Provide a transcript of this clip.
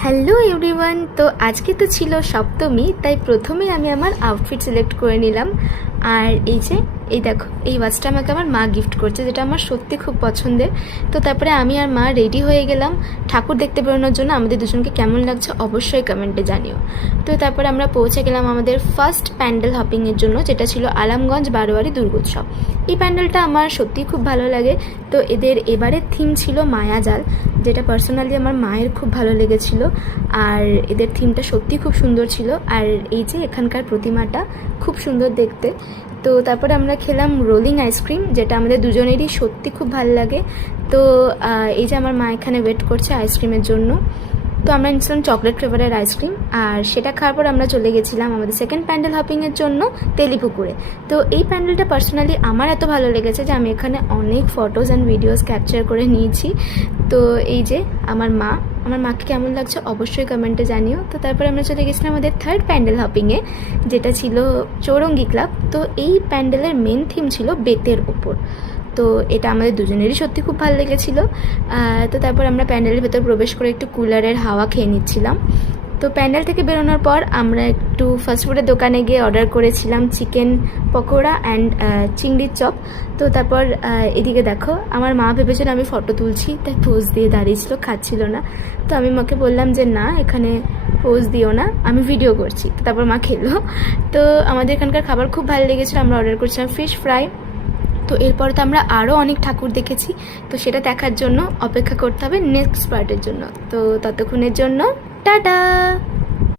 Hello everyone, তো আজকে তো ছিল সপ্তমী, তাই প্রথমেই আমি আমার আউটফিট সিলেক্ট করে নিলাম। আর এই দেখো, এই ওয়াচটা আমাকে আমার মা গিফট করছে, যেটা আমার সত্যি খুব পছন্দের। তো তারপরে আমি আর মা রেডি হয়ে গেলাম ঠাকুর দেখতে বেরোনোর জন্য। আমাদের দুজনকে কেমন লাগছে অবশ্যই কমেন্টে জানিও। তো তারপরে আমরা পৌঁছে গেলাম আমাদের ফার্স্ট প্যান্ডেল হপিংয়ের জন্য, যেটা ছিল আলমগঞ্জ বারোয়ারি দুর্গোৎসব। এই প্যান্ডেলটা আমার সত্যিই খুব ভালো লাগে। তো এদের এবারের থিম ছিল মায়াজাল, যেটা পার্সোনালি আমার মায়ের খুব ভালো লেগেছিলো। আর এদের থিমটা সত্যি খুব সুন্দর ছিল। আর এখানকার প্রতিমাটা খুব সুন্দর দেখতে। তো তারপরে আমরা খেলাম রোলিং আইসক্রিম, যেটা আমাদের দুজনেরই সত্যি খুব ভালো লাগে। তো আমার মা এখানে ওয়েট করছে আইসক্রিমের জন্য। তো আমরা নিচ্ছিলাম চকলেট ফ্লেভারের আইসক্রিম, আর সেটা খাওয়ার পর আমরা চলে গেছিলাম আমাদের সেকেন্ড প্যান্ডেল হপিংয়ের জন্য তেলিপুকুরে। তো এই প্যান্ডেলটা পার্সোনালি আমার এত ভালো লেগেছে যে আমি এখানে অনেক ফটোজ অ্যান্ড ভিডিওস ক্যাপচার করে নিয়েছি। তো আমার মাকে কেমন লাগছে অবশ্যই কমেন্টে জানিও। তো তারপরে আমরা চলে গেছিলাম আমাদের থার্ড প্যান্ডেল হপিংয়ে, যেটা ছিল চৌরঙ্গি ক্লাব। তো এই প্যান্ডেলের মেন থিম ছিল বেতের ওপর। তো এটা আমাদের দুজনেরই সত্যি খুব ভালো লেগেছিলো। তো তারপর আমরা প্যান্ডেলের ভেতর প্রবেশ করে একটু কুলারের হাওয়া খেয়ে নিচ্ছিলাম। তো প্যান্ডেল থেকে বেরোনোর পর আমরা একটু ফাস্টফুডের দোকানে গিয়ে অর্ডার করেছিলাম চিকেন পকোড়া অ্যান্ড চিংড়ির চপ। তো তারপর এদিকে দেখো, আমার মা ভেবেছিল আমি ফটো তুলছি, তাই পোজ দিয়ে দাঁড়িয়েছিল, খাচ্ছিল না। তো আমি মাকে বললাম যে না, এখানে পোজ দিও না, আমি ভিডিও করছি। তো তারপর মা খেলো। তো আমাদের এখানকার খাবার খুব ভালো লেগেছিলো। আমরা অর্ডার করছিলাম ফিশ ফ্রাই। তো এরপর তো আমরা আরও অনেক ঠাকুর দেখেছি, তো সেটা দেখার জন্য অপেক্ষা করতে হবে নেক্সট পার্টের জন্য। তো ততক্ষণের জন্য টাটা।